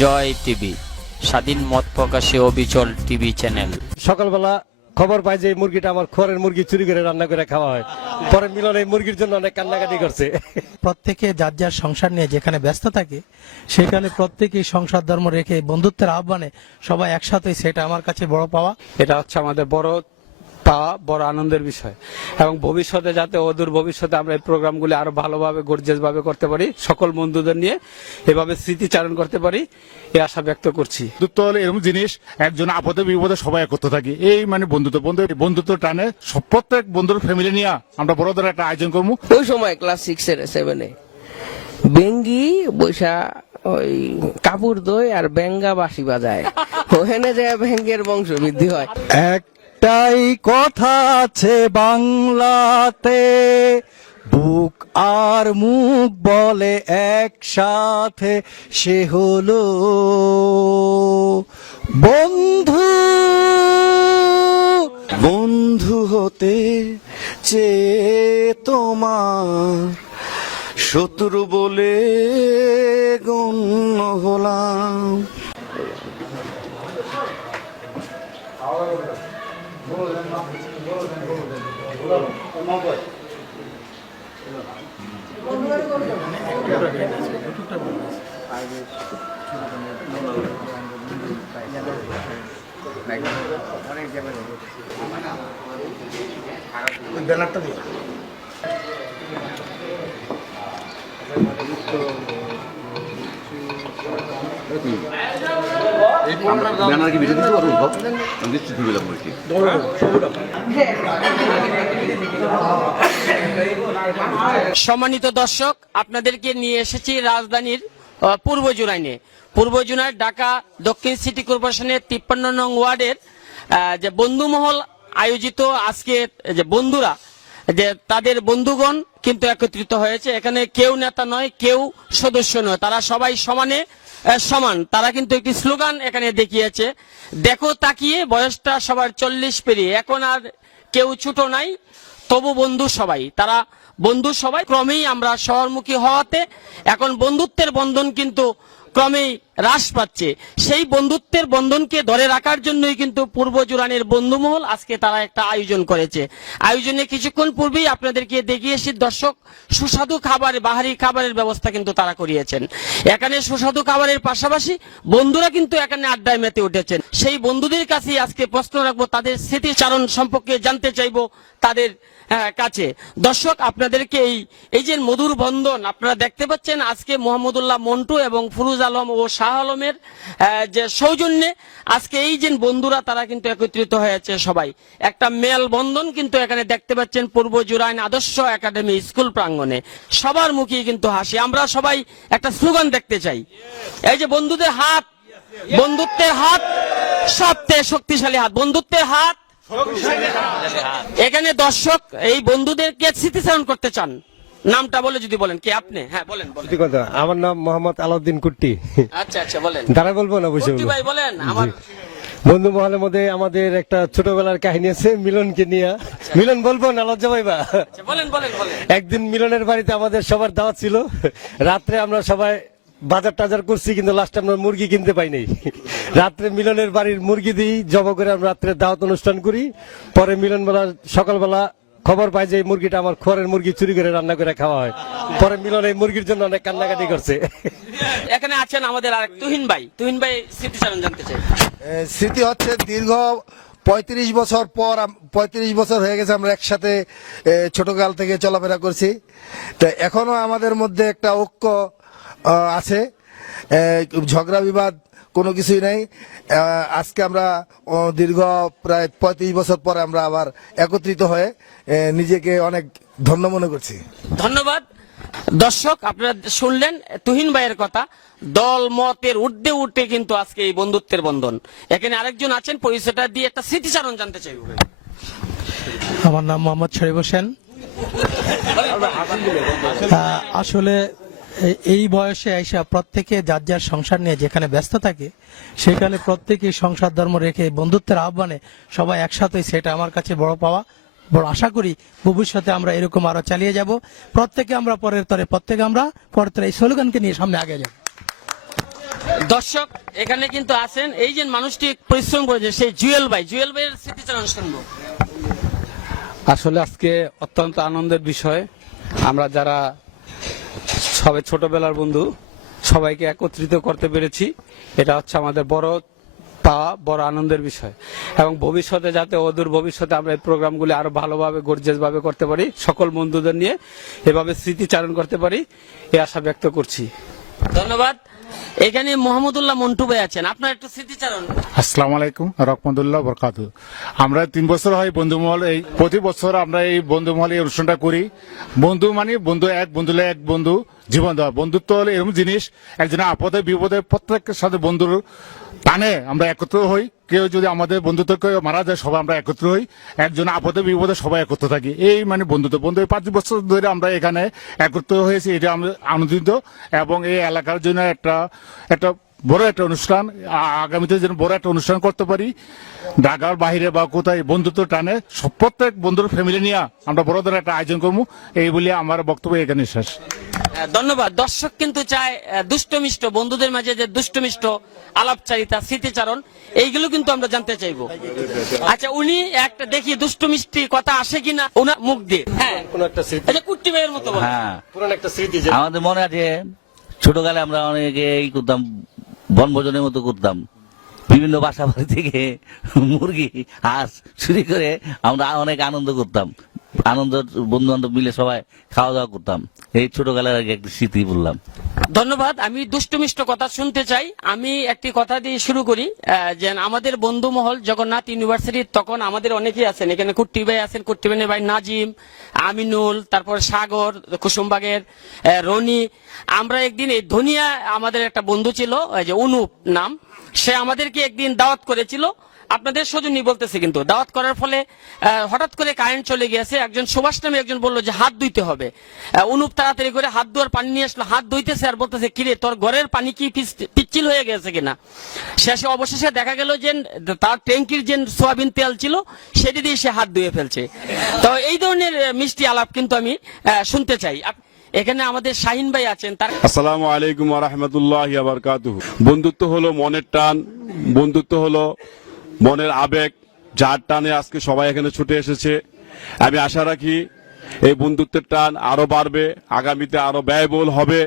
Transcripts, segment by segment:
জয় TV, স্বাধীন মত প্রকাশে অবিচল টিভি চ্যানেল। সকালবেলা খবর পাই যে মুরগিটা আমার খড়ের মুরগি চুরি করে রান্না করে খাওয়া হয়। পরে মিলন এই মুরগির জন্য অনেক কান্নাকাটি করছে। প্রত্যেকে যার যার সংসার নিয়ে যেখানে ব্যস্ত থাকে সেখানে প্রত্যেকেই সংসার ধর্ম রেখে বন্ধুত্বের আহ্বানে সবাই একসাথে, সেটা আমার কাছে বড় পাওয়া। এটা হচ্ছে আমাদের বড় পাওয়া, বড় আনন্দের বিষয়, এবং ভবিষ্যতে যাতে অদূর ভবিষ্যতে আমরা এই প্রোগ্রামগুলি আরো ভালোভাবে গর্জিয়াস ভাবে করতে পারি, সকল বন্ধুদের নিয়ে এভাবে স্মৃতিচারণ করতে পারি, এই আশা ব্যক্ত করছি। বন্ধুত্ব হলো এরকম জিনিস, একজন আপদে বিপদে সবাই একত্র থাকি, এই মানে বন্ধুত্ব টানে প্রত্যেক বন্ধুর ফ্যামিলি নিয়ে আমরা বড়দের একটা আয়োজন করবো। ওই সময় ক্লাস 6-7 বেঙ্গি বৈশা ওই কাপড় দই আর বেঙ্গা বাঁশি বাজায়, ওখানে যে ব্যাঙ্গের বংশ বৃদ্ধি হয়। একটাই কথা আছে বাংলাতে, বুক আর মুখ বলে একসাথে, সে হলো বন্ধু। বন্ধু হতে চেয়ে তোমার শত্রু বলে গণ্য হলাম। ব্যানারটা দিয়ে ব্যানার কি বেশি দিতে পারবো? আমি নিশ্চিত হয়ে গেলাম আর কি। সম্মানিত দর্শক, আপনাদেরকে নিয়ে এসেছি রাজধানীর পূর্ব জুরাইনে। পূর্ব জুরাইন ঢাকা দক্ষিণ সিটি কর্পোরেশনের 53 নং ওয়ার্ডের যে বন্ধুমহল আয়োজিত আজকে যে বন্ধুরা, যে তাদের বন্ধুগণ কিন্তু একত্রিত হয়েছে। এখানে কেউ নেতা নয়, কেউ সদস্য নয়, তারা সবাই সমানে সমান। তারা কিন্তু একটি স্লোগান এখানে দেখিয়েছে, দেখো তাকিয়ে বয়সটা সবার 40 পেরিয়ে, এখন আর কেউ ছোট নাই, তবু বন্ধু সবাই। তারা বন্ধু সবাই, ক্রমেই আমরা শহরমুখী হওয়াতে এখন বন্ধুত্বের বন্ধন কিন্তু ক্রমেই হ্রাস পাচ্ছে। সেই বন্ধুত্বের বন্ধনকে ধরে রাখার জন্যই কিন্তু পূর্ব জুরানের বন্ধুমহল আজকে তারা একটা আয়োজন করেছে। আয়োজনে কিছুক্ষণ পূর্বেই আপনাদেরকে দেখিয়েছি দর্শক, সুস্বাদু খাবার, বাহারি খাবারের ব্যবস্থা কিন্তু তারা করিয়েছেন। এখানে সুস্বাদু খাবারের পাশাপাশি বন্ধুরা কিন্তু এখানে আড্ডায় মেতে উঠেছেন। সেই বন্ধুদের কাছেই আজকে প্রশ্ন রাখবো, তাদের স্মৃতিচারণ সম্পর্কে জানতে চাইবো তাদের কাছে। দর্শক, আপনাদেরকে এই যে মধুর বন্ধন আপনারা দেখতে পাচ্ছেন, আজকে মোহাম্মদুল্লাহ মন্টু এবং ফুরুজ আলম ও শাহ আলমের যে সৌজন্যে আজকে এই যে বন্ধুরা তারা কিন্তু একত্রিত হয়েছে। সবাই একটা মেল বন্ধন কিন্তু এখানে দেখতে পাচ্ছেন পূর্ব জুরাইন আদর্শ একাডেমি স্কুল প্রাঙ্গণে। সবার মুখে কিন্তু হাসি। আমরা সবাই একটা স্লোগান দেখতে চাই, এই যে বন্ধুদের হাত, বন্ধুত্বের হাত সবচেয়ে শক্তিশালী হাত, বন্ধুত্বের হাত। এখানে দর্শক এই বন্ধুদেরকে স্মৃতিচারণ করতে চান, নামটা বলে যদি বলেন। কে আপনি? হ্যাঁ বলেন। আমার নাম মোহাম্মদ আলাউদ্দিন কুট্টি। আচ্ছা আচ্ছা বলেন। দাঁড়া বলবো না, বসে ভাই বলেন। আমার বন্ধু মহলের মধ্যে আমাদের একটা ছোটবেলার কাহিনী আছে মিলনকে নিয়ে। মিলন বলবো না, লজ্জা পাইবা? বলেন বলেন বলেন। একদিন মিলনের বাড়িতে আমাদের সবার দাওয়াত ছিল। রাত্রে আমরা সবাই বাজার টাজার করছি, কিন্তু লাস্টে আমরা মুরগি কিনতে পাই নাই। রাত্রে মিলনের বাড়ির মুরগি দিই জবা করে আমরা রাত্রে দাওয়াত অনুষ্ঠান করি। পরে মিলন বেলা সকালবেলা খবর পাই যে মুরগিটা আমার খড়ের মুরগি চুরি করে রান্না করে খাওয়া হয়। পরে মিলন এই মুরগির জন্য অনেক কান্নাকাটি করছে। এখানে আছেন আমাদের আরেক তুহিন ভাই। তুহিন ভাই স্মৃতিচারণ জানতে চাই। স্মৃতি হচ্ছে দীর্ঘ 35 বছর পর, 35 বছর হয়ে গেছে আমরা একসাথে ছোটকাল থেকে চলাফেরা করছি। তো এখনো আমাদের মধ্যে একটা ঐক্য আছে, ঝগড়া বিবাদ কোনো কিছুই নাই। আজকে আমরা দীর্ঘ প্রায় 35 বছর পরে আমরা আবার একত্রিত হয়ে নিজেকে অনেক ধন্য মনে করছি। ধন্যবাদ। দর্শক, আপনারা শুনলেন তুহিন ভাইয়ের কথা। দল মতের ঊর্ধ্বে উঠে কিন্তু আজকে এই বন্ধুত্বের বন্ধন। এখানে আরেকজন আছেন, পরিচয়টা দিয়ে একটা স্মৃতিচারণ জানতে চাইব। আমার নাম মোহাম্মদ শরীফ হোসেন। আসলে এই বয়সে আইসা প্রত্যেকে যার যার সংসার নিয়ে যেখানে ব্যস্ত থাকে সেখানে প্রত্যেকেই সংসার ধর্ম রেখে বন্ধুত্বের আহ্বানে সবাই একসাথে, সেটা আমার কাছে বড় পাওয়া। বড় আশা করি ভবিষ্যতে আমরা এরকম আরো চালিয়ে যাব। প্রত্যেকে আমরা পরের তরে এই স্লোগানকে নিয়ে সামনে আগে যাব। দর্শক এখানে কিন্তু আছেন এই যে মানুষটি পরিশ্রম করেছে সেই জুয়েল ভাইয়ের স্মৃতিচারণ শুনবো। আসলে আজকে অত্যন্ত আনন্দের বিষয়, আমরা যারা সবাই ছোটবেলার বন্ধু সবাইকে একত্রিত করতে পেরেছি, এটা হচ্ছে আমাদের বড় পাওয়া, বড় আনন্দের বিষয়। এবং ভবিষ্যতে যাতে অদূর ভবিষ্যতে আমরা এই প্রোগ্রামগুলি আরো ভালোভাবে গর্জিয়াস ভাবে করতে পারি, সকল বন্ধুদের নিয়ে এভাবে স্মৃতিচারণ করতে পারি, এই আশা ব্যক্ত করছি। ধন্যবাদ। এখানে মোহাম্মদুল্লাহ মন্টু ভাই আছেন, আপনার একটু স্মৃতিচারণ। আসসালামু আলাইকুম রহমতুল্লাহ বরকাতু। আমরা 3 বছর হয় বন্ধুমহল, এই প্রতি বছর আমরা এই বন্ধুমহল এই অনুষ্ঠানটা করি। বন্ধু মানে বন্ধু এক বন্ধু জীবন দেওয়া। বন্ধুত্ব হলো এরকম জিনিস, একজন আপদে বিপদে প্রত্যেকের সাথে বন্ধুর টানে আমরা একত্র হই। কেউ যদি আমাদের বন্ধুত্ব কেউ মারা যায় সবাই আমরা একত্র হই, একজন আপদে বিপদে সবাই একত্র থাকি, এই মানে বন্ধুত্ব। বন্ধু 5 বছর ধরে আমরা এখানে একত্র হয়েছি, এটা আমরা আনন্দিত। এবং এই এলাকার জন্য একটা বড় একটা অনুষ্ঠান, আগামীতে যেন বড় একটা অনুষ্ঠান করতে পারি ঢাকার বাইরে বা কোথায়, বন্ধুত্ব টানে প্রত্যেক বন্ধুর ফ্যামিলি নিয়ে আমরা বড় ধরনের একটা আয়োজন করবো, এই বলে আমার বক্তব্য এখানে শেষ। ধন্যবাদ। দর্শক কিন্তু চায় দুষ্টমিষ্ট বন্ধুদের মাঝে যে দুষ্টমিষ্ট আলাপচারিতা, স্মৃতিচারণ, এইগুলো কিন্তু আমরা জানতে চাইবো। আচ্ছা, উনি একটা দেখি দুষ্টমিষ্টি কথা আসে কিনা ওনার মুখ দিয়ে। হ্যাঁ, কোন একটা স্মৃতি, আচ্ছা, কুট্টি ভাইয়ের মতো বলেন। হ্যাঁ, পুরান একটা স্মৃতি যে আমাদের মনে আছে ছোটকালে আমরা অনেকে এই করতাম, বনভোজনের মতো করতাম, বিভিন্ন বাসা বাড়ি থেকে মুরগি হাঁস চুরি করে আমরা অনেক আনন্দ করতাম, আনন্দ বন্ধু বান্ধব মিলে সবাই খাওয়া দাওয়া করতাম। এই ছোটকালের আগে একটা স্মৃতি বললাম। ধন্যবাদ। আমি দুষ্টমিষ্ট কথা শুনতে চাই। আমি একটি কথা দিয়ে শুরু করি, যে আমাদের বন্ধু মহল জগন্নাথ ইউনিভার্সিটি, তখন আমাদের অনেকেই আছেন এখানে। কুট্টি ভাই আছেন, কুট্টি ভাই নাজিম, আমিনুল, তারপর সাগর, কুসুমবাগের রনি। আমরা একদিন এই ধনিয়া আমাদের একটা বন্ধু ছিল, ওই যে অনুপ নাম, সে আমাদেরকে একদিন দাওয়াত করেছিল। আপনাদের সৌজন্যই বলতেছে, কিন্তু দাওয়াত করার ফলে হঠাৎ করে কারেন্ট চলে গিয়েছে। একজন সুভাষ নামে একজন বললো যে হাত ধুইতে হবে। অনুপ তাড়াতাড়ি করে হাত ধোয়ার পানি নিয়ে আসলো, হাত ধুইতেছে আর বলতেছে, কিরে তোর ঘরের পানি কি পিচ্ছিল হয়ে গেছে কিনা। শেষে অবশেষে দেখা গেল যে তার ট্যাঙ্কির যে সোয়াবিন তেল ছিল সেটি দিয়ে সে হাত ধুয়ে ফেলছে। তো এই ধরনের মিষ্টি আলাপ কিন্তু আমি শুনতে চাই। এখানে আমাদের শাহিন ভাই আছেন, তার আসসালামু আলাইকুম ওয়া রাহমাতুল্লাহি ওয়া বারাকাতুহু। বন্ধুত্ব হলো মনের টান, বন্ধুত্ব হলো মনের আবেগ, যার টানে আজকে সবাই এখানে ছুটে এসেছে। আমি আশা রাখি এই বন্ধুত্বের টান আরো বাড়বে, আগামীতে আরো ব্যয়বহুল হবে,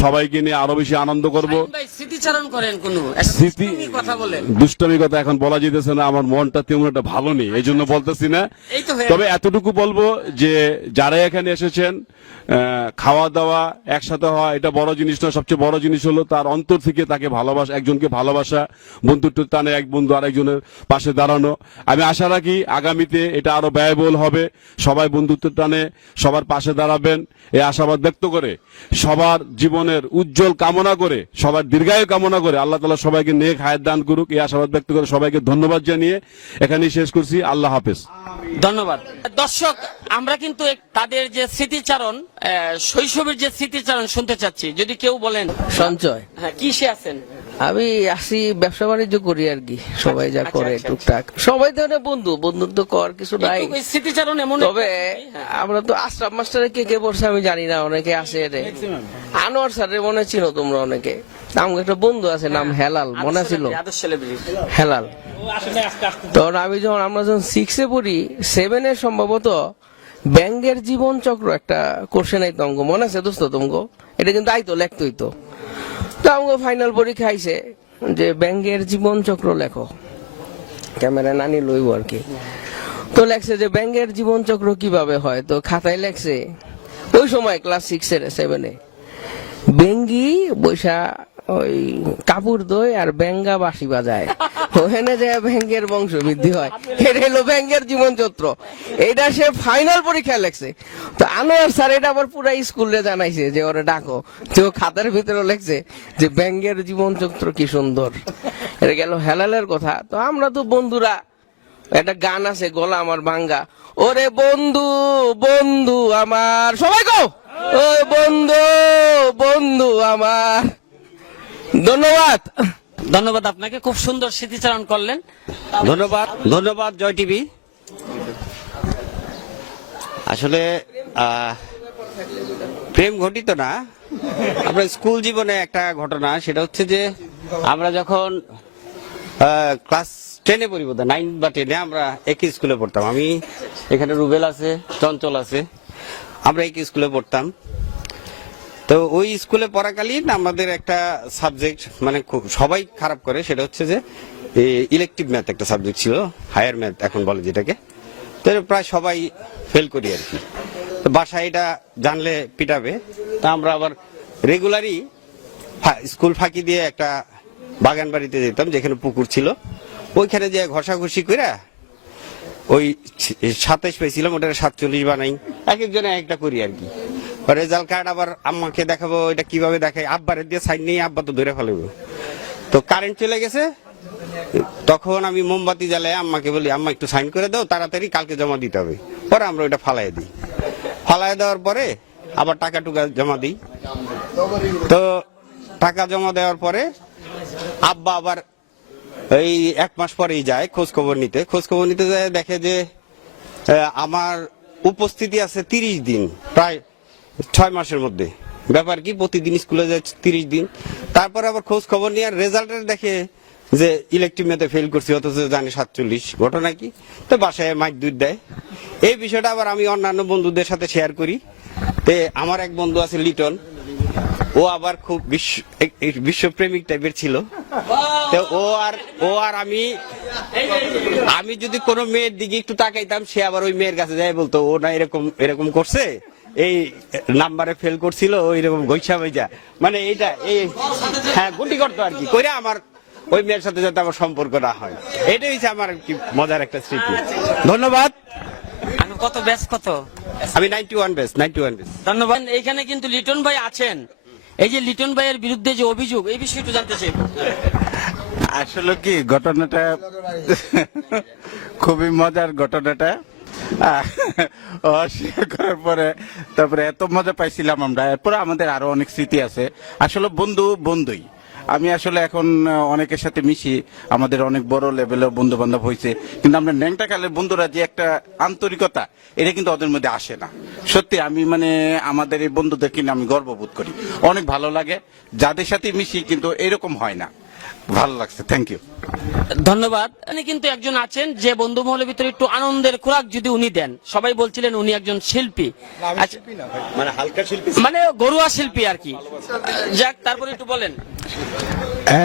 সবাইকে নিয়ে আরো বেশি আনন্দ করব। শাহিন ভাই স্মৃতিচারণ করেন, কোনো স্মৃতি কথা বলেন। দুষ্টমি কথা এখন বলা যেতেছে না, আমার মনটা তেমন একটা ভালো নেই, এই জন্য বলতেছি না। এই তো হয়ে তবে এতটুকু বলবো যে যারা এখানে এসেছেন, খাওয়া দাওয়া একসাথে হওয়া এটা বড় জিনিস না, সবচেয়ে বড় জিনিস হলো তার অন্তর থেকে তাকে ভালোবাসা, একজনকে ভালোবাসা, বন্ধুত্বের টানে এক বন্ধু আরেকজনের পাশে দাঁড়ানো। আমি আশা রাখি আগামীতে এটা আরো ব্যয়বহুল হবে, সবাই বন্ধুত্বের টানে সবার পাশে দাঁড়াবেন, এই আশাবাদ ব্যক্ত করে, সবার জীবনের উজ্জ্বল কামনা করে, সবার দীর্ঘায়ু কামনা করে, আল্লাহ তাআলা সবাইকে নেক হায়াত দান করুক, এই আশাবাদ ব্যক্ত করে সবাইকে ধন্যবাদ জানিয়ে এখানেই শেষ করছি। আল্লাহ হাফেজ। ধন্যবাদ। দর্শক, আমরা কিন্তু তাদের যে স্মৃতিচারণ, শৈশবের যে স্মৃতিচারণ শুনতে চাচ্ছি। যদি কেউ বলেন সঞ্চয়। হ্যাঁ, কিসে আছেন? আমি আসি ব্যবসা বাণিজ্য করি আর কি, সবাই যা আচ্ছা, করে আচ্ছা, টুকটাক, সবাই তো একটা বন্ধুত্ব কর কিছু নাই। একটু ওই স্মৃতিচারণ এমন তবে আমরা তো আশরাফ মাস্টারে কে কে পড়ছে আমি জানি না, অনেকে আছে রে, আনোয়ার স্যারের মনে ছিল তোমরা অনেকে। আমার একটা বন্ধু আছে নাম হেলাল, মনে ছিল আদর্শ সেলিব্রিটি। হেলাল। তখন আমি আমরা যখন 6-এ পড়ি, 7-এ সম্ভবত ব্যাঙ্গের জীবন চক্র একটা কোর্সে নাই তোমাকে মনে আছে দোস্ত? তোমাকে এটা কিন্তু আইতো, লেখতো হইতো। তো আমাকে ফাইনাল পরীক্ষা আইছে যে ব্যাঙ্গের জীবন চক্র লেখো, ক্যামেরা নানি লইব আর কি। তো লেখছে যে ব্যাঙ্গের জীবন চক্র কিভাবে হয়, তো খাতায় লেখছে ওই সময় ক্লাস 6-7-এ বেঙ্গি বৈশা ওই কাপড় দই আর বেঙ্গা বাঁশি বাজায়, ওখানে যে ব্যাঙ্গের বংশ বৃদ্ধি হয়, এটা হলো ব্যাঙ্গের জীবন চক্র। এটা সে ফাইনাল পরীক্ষায় লেখছে। তো আনোয়ার স্যার এটা আবার পুরো স্কুলে জানাইছে যে ওরা ডাকো, তো খাতার ভিতরে লেখছে যে ব্যাঙ্গের জীবন চক্র কি সুন্দর। এটা গেল হেলালের কথা। তো আমরা তো বন্ধুরা, একটা গান আছে গলা আমার ভাঙ্গা, ওরে বন্ধু বন্ধু আমার, সবাই গো ও বন্ধু বন্ধু আমার। ধন্যবাদ। ধন্যবাদ আপনাকে, খুব সুন্দর স্মৃতিচারণ করলেন। ধন্যবাদ জয় টিভি। আসলে প্রেম ঘটিত না, আমরা স্কুল জীবনে একটা ঘটনা, সেটা হচ্ছে যে আমরা যখন ক্লাস 10-এ পড়ি বোধ 9 বা 10-এ আমরা একই স্কুলে পড়তাম। আমি এখানে রুবেল আছে, চঞ্চল আছে, আমরা একই স্কুলে পড়তাম। তো ওই স্কুলে পড়াকালীন আমাদের একটা সাবজেক্ট মানে খুব সবাই খারাপ করে, সেটা হচ্ছে যে ইলেকটিভ ম্যাথ একটা সাবজেক্ট ছিল, হায়ার ম্যাথ এখন বলে যেটাকে। তো প্রায় সবাই ফেল করি আর কি। তো বাসায় এটা জানলে পিটাবে, তা আমরা আবার রেগুলারই স্কুল ফাঁকি দিয়ে একটা বাগান বাড়িতে যেতাম যেখানে পুকুর ছিল, ওইখানে যে ঘষাঘষি করে ওই 27 পেয়েছিলাম, ওটা 47 বানাই, এক একজনে একটা করি আর কি। রেজাল্ট কার্ড আবার আম্মাকে দেখাবো, এটা কিভাবে দেখাই, আব্বারে দিয়ে সাইন নিয়ে আব্বা তো ধরে ফেলবো। তো কারেন্ট চলে গেছে, তখন আমি মোমবাতি জ্বালাই আম্মাকে বলি, আম্মা একটু সাইন করে দাও, তাড়াতাড়ি কালকে জমা দিতে হবে। পরে আমরা ওইটা ফালাই দিই, ফালাই দেওয়ার পরে আবার টাকা টুকা জমা দিই। তো টাকা জমা দেওয়ার পরে আব্বা আবার এই 1 মাস পরেই যায় খোঁজ খবর নিতে। খোঁজ খবর নিতে যায়, দেখে যে আমার উপস্থিতি আছে 30 দিন, প্রায় 6 মাসের মধ্যে। ব্যাপার কি, প্রতিদিন স্কুলে যায় 30 দিন। তারপরে আবার খোঁজ খবর নিয়ে রেজাল্টের দেখে যে ইলেকটিভ ম্যাথে ফেল করছি, অথচ জানি 47। ঘটনা কি, তো বাসায় মাইক দুধ দেয়। এই বিষয়টা আবার আমি অন্যান্য বন্ধুদের সাথে শেয়ার করি। তে আমার এক বন্ধু আছে লিটন, ও আবার খুব বিশ্বপ্রেমিক টাইপের ছিল। তো ও আর আমি যদি কোনো মেয়ের দিকে একটু তাকাইতাম, সে আবার ওই মেয়ের কাছে যাই বলতো, ও না এরকম করছে, এই নাম্বারে ফেল করছিল, ওই রকম গৈসা বৈজা, মানে এইটা এই হ্যাঁ গুটি করতো আর কি করে আমার ওই মেয়ের সাথে যাতে আমার সম্পর্ক না হয়। এটাই হচ্ছে আমার কি মজার একটা স্মৃতি। ধন্যবাদ। কত ব্যাচ কত? আমি 91 ব্যাচ। ধন্যবাদ। এখানে কিন্তু লিটন ভাই আছেন। এই যে লিটন ভাইয়ের বিরুদ্ধে যে অভিযোগ, এই বিষয়ে একটু জানতে চাই। আসলে কি ঘটনাটা খুবই মজার ঘটনাটা অস্বীকার করার পরে তারপরে এত মজা পাইছিলাম আমরা। এরপরে আমাদের আরো অনেক স্মৃতি আছে। আসলে বন্ধুই আমি আসলে এখন অনেকের সাথে মিশি, আমাদের অনেক বড় লেভেলের বন্ধু বান্ধব হয়েছে, কিন্তু আমরা ন্যাংটা কালের বন্ধুরা যে একটা আন্তরিকতা, এটা কিন্তু ওদের মধ্যে আসে না। সত্যি আমি মানে আমাদের এই বন্ধুদের কিনে আমি গর্ববোধ করি, অনেক ভালো লাগে যাদের সাথে মিশি, কিন্তু এরকম হয় না। ভালো লাগছে, থ্যাংক ইউ। ধন্যবাদ। এখানে কিন্তু একজন আছেন যে বন্ধু মহলের ভিতরে একটু আনন্দের খোরাক যদি উনি দেন, সবাই বলছিলেন উনি একজন শিল্পী, মানে হালকা শিল্পী, মানে গরুয়া শিল্পী আর কি। যাক, তারপরে একটু বলেন।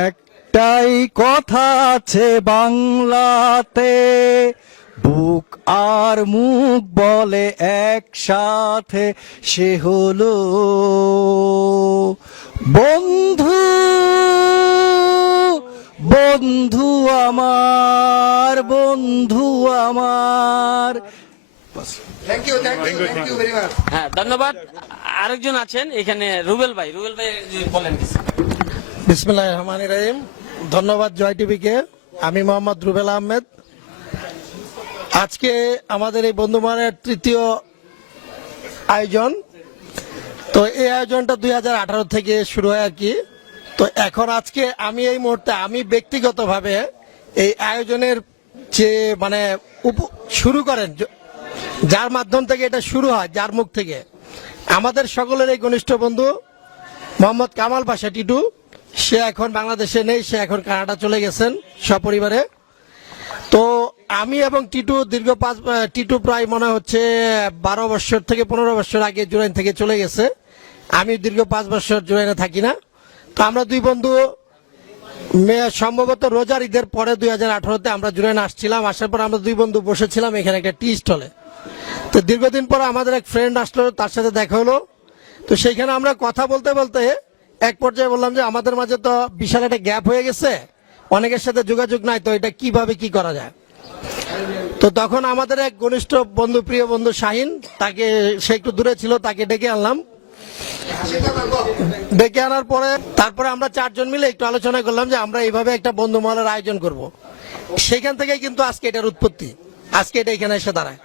একটাই কথা আছে বাংলাতে, বুক আর মুখ বলে একসাথে, সে হলো বন্ধু। বন্ধু আমার, বন্ধু আমার। Thank you very much. হ্যাঁ, ধন্যবাদ। আরেকজন আছেন এখানে, রুবেল ভাই বলেন কিছু। বিসমিল্লাহির রহমানির রহিম। ধন্যবাদ জয় টিভিকে। আমি মোহাম্মদ রুবেল আহমেদ। আজকে আমাদের এই বন্ধুমানের 3য় আয়োজন। তো এই আয়োজনটা 2018 থেকে শুরু হয় আর কি। তো এখন আজকে আমি এই মুহূর্তে আমি ব্যক্তিগতভাবে এই আয়োজনের যে মানে শুরু করেন, যার মাধ্যম থেকে এটা শুরু হয়, যার মুখ থেকে, আমাদের সকলের এই ঘনিষ্ঠ বন্ধু মোহাম্মদ কামাল পাশা টিটু। সে এখন বাংলাদেশে নেই, সে এখন কানাডা চলে গেছেন সপরিবারে। তো আমি এবং টিটু প্রায় মনে হচ্ছে 12 বছর থেকে 15 বছর আগে জুরাইন থেকে চলে গেছে। আমি দীর্ঘ 5 বছর জুরাইনে থাকি না। তো আমরা দুই বন্ধু সম্ভবত রোজার ঈদের পরে 2018-তে আমরা জুরাইনে আসছিলাম। আসার পর আমরা দুই বন্ধু বসেছিলাম এখানে একটা টি স্টলে। তো দীর্ঘদিন পর আমাদের এক ফ্রেন্ড আসলো, তার সাথে দেখা হলো। তো সেইখানে আমরা কথা বলতে বলতে এক পর্যায়ে বললাম যে আমাদের মাঝে তো বিশাল একটা গ্যাপ হয়ে গেছে, অনেকের সাথে যোগাযোগ নাই, তো এটা কিভাবে কি করা যায়। তো তখন আমাদের এক ঘনিষ্ঠ বন্ধু, প্রিয় বন্ধু শাহিন, তাকে, সে একটু দূরে ছিল, তাকে ডেকে আনলাম। ডেকে আনার পরে তারপরে আমরা 4 জন মিলে একটু আলোচনা করলাম যে আমরা এইভাবে একটা বন্ধু মহলের আয়োজন করব। সেখান থেকে কিন্তু আজকে এটার উৎপত্তি, আজকে এটা এখানে এসে দাঁড়ায়।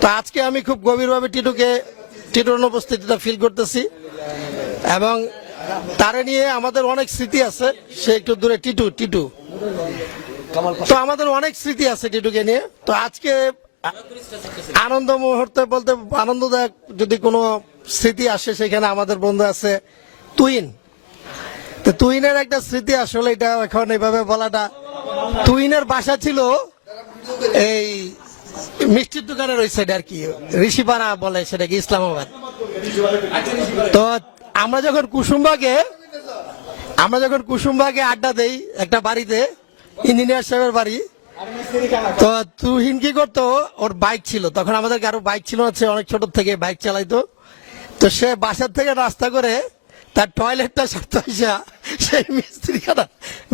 তো আজকে আমি খুব গভীরভাবে টিটুর অনুপস্থিতিটা ফিল করতেছি, এবং তারে নিয়ে আমাদের অনেক স্মৃতি আছে। সে একটু দূরে, টিটু। তো আমাদের অনেক স্মৃতি আছে টিটুকে নিয়ে। তো আজকে আনন্দ মুহূর্তে বলতে আনন্দদায়ক যদি কোনো স্মৃতি আসে, সেখানে আমাদের বন্ধু আছে তুইন। তো তুহিনের একটা স্মৃতি আসলে এটা এখন এইভাবে বলাটা, তুহিনের বাসা ছিল এই মিষ্টির দোকানের ওই সাইড আর কি, ঋষিপাড়া বলে সেটাকে, ইসলামাবাদ। তো আমরা যখন কুসুমবাগে আড্ডা দেই একটা বাড়িতে, ইঞ্জিনিয়ার সাহেবের বাড়ি, তো তুহিন কি করতো, ওর বাইক ছিল তখন, আমাদের কারো বাইক ছিল না, সে অনেক ছোট থেকে বাইক চালাইতো। তো সে বাসার থেকে রাস্তা করে তার টয়লেটটা সারতে আসা সেই মিস্ত্রিখানা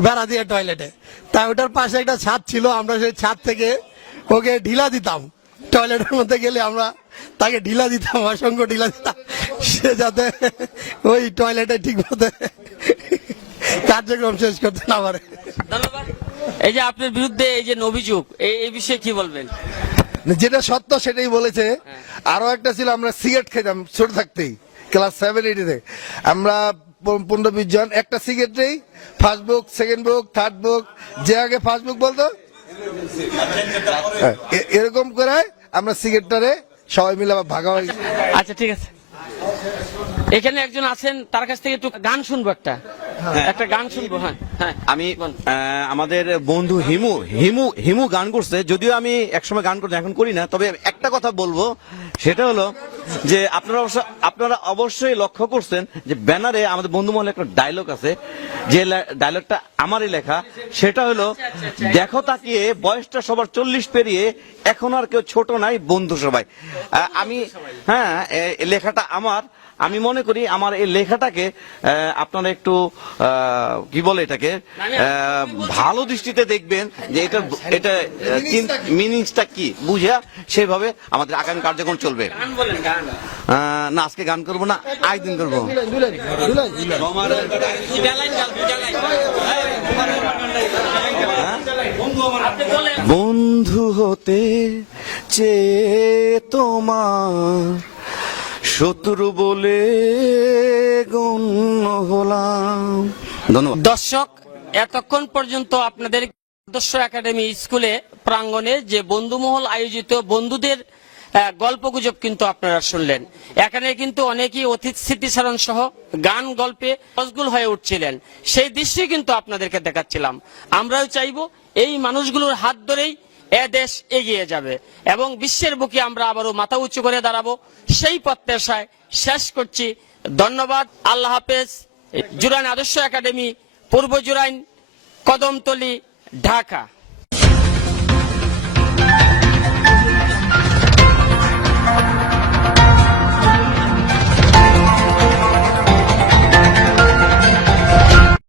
বেড়া দিয়ে টয়লেটে, তা ওটার পাশে একটা ছাদ ছিল, আমরা সেই ছাদ থেকে ওকে ঢিলা দিতাম, টয়লেটের মধ্যে গেলে আমরা তাকে ঢিলা দিতাম, অসংখ্য ঢিলা দিতাম, সে যাতে ওই টয়লেটে ঠিক মতো কার্যক্রম শেষ করতে না পারে। ধন্যবাদ। এই যে আপনার বিরুদ্ধে এই যে অভিযোগ, এই বিষয়ে কি বলবেন? যেটা সত্য সেটাই বলেছে। আরো একটা ছিল, আমরা সিগারেট খেতাম ছোট থাকতেই, ক্লাস 7-8 আমরা 15-20 জন, একটা সিগারেটেই ফার্স্ট বুক, সেকেন্ড বুক, থার্ড বুক, যে আগে ফার্স্ট বুক বলতো, এরকম করে আমরা সিগারেটটারে সবাই মিলে ভাগাভাগি। আচ্ছা ঠিক আছে, এখানে একজন আছেন, তার কাছ থেকে একটু গান শুনবো, একটা গান শুনবো। হ্যাঁ হ্যাঁ, আমি আমাদের বন্ধু হিমু গান করছে, যদিও আমি একসময় গান করতে, এখন করি না। তবে একটা কথা বলবো, সেটা হলো যে আপনারা অবশ্যই লক্ষ্য করছেন যে ব্যানারে আমাদের বন্ধু মহলে একটা ডায়লগ আছে, যে ডায়লগটা আমারই লেখা। সেটা হলো, দেখো তাকিয়ে বয়সটা সবার 40 পেরিয়ে, এখন আর কেউ ছোট নাই, বন্ধু সবাই। আমি লেখাটা আমার, আমি মনে করি আমার এই লেখাটাকে আপনারা একটু কি বলে এটাকে ভালো দৃষ্টিতে দেখবেন, যে এটা মিনিংসটা কি বুঝা সেভাবে আমাদের আগামী কার্যক্রম চলবে। না আজকে গান করবো না, আরেকদিন করবো। বন্ধু হতে চেয়ে তোমার শত্রু বলে গণ্য হলাম। ধন্যবাদ। দর্শক, এতক্ষণ পর্যন্ত আপনাদের আদর্শ একাডেমি স্কুলে প্রাঙ্গণে যে বন্ধুমহল আয়োজিত বন্ধুদের গল্পগুজব কিন্তু আপনারা শুনলেন। এখানে কিন্তু অনেকেই অতীত স্মৃতিচারণ সহ গান গল্পে মশগুল হয়ে উঠছিলেন, সেই দৃশ্যই কিন্তু আপনাদেরকে দেখাচ্ছিলাম। আমরাও চাইবো এই মানুষগুলোর হাত ধরেই এ দেশ এগিয়ে যাবে এবং বিশ্বের বুকে আমরা আবারও মাথা উঁচু করে দাঁড়াবো, সেই প্রত্যাশায় শেষ করছি। ধন্যবাদ, আল্লাহ হাফেজ। জুরাইন আদর্শ একাডেমি, পূর্ব জুরাইন, কদমতলী, ঢাকা।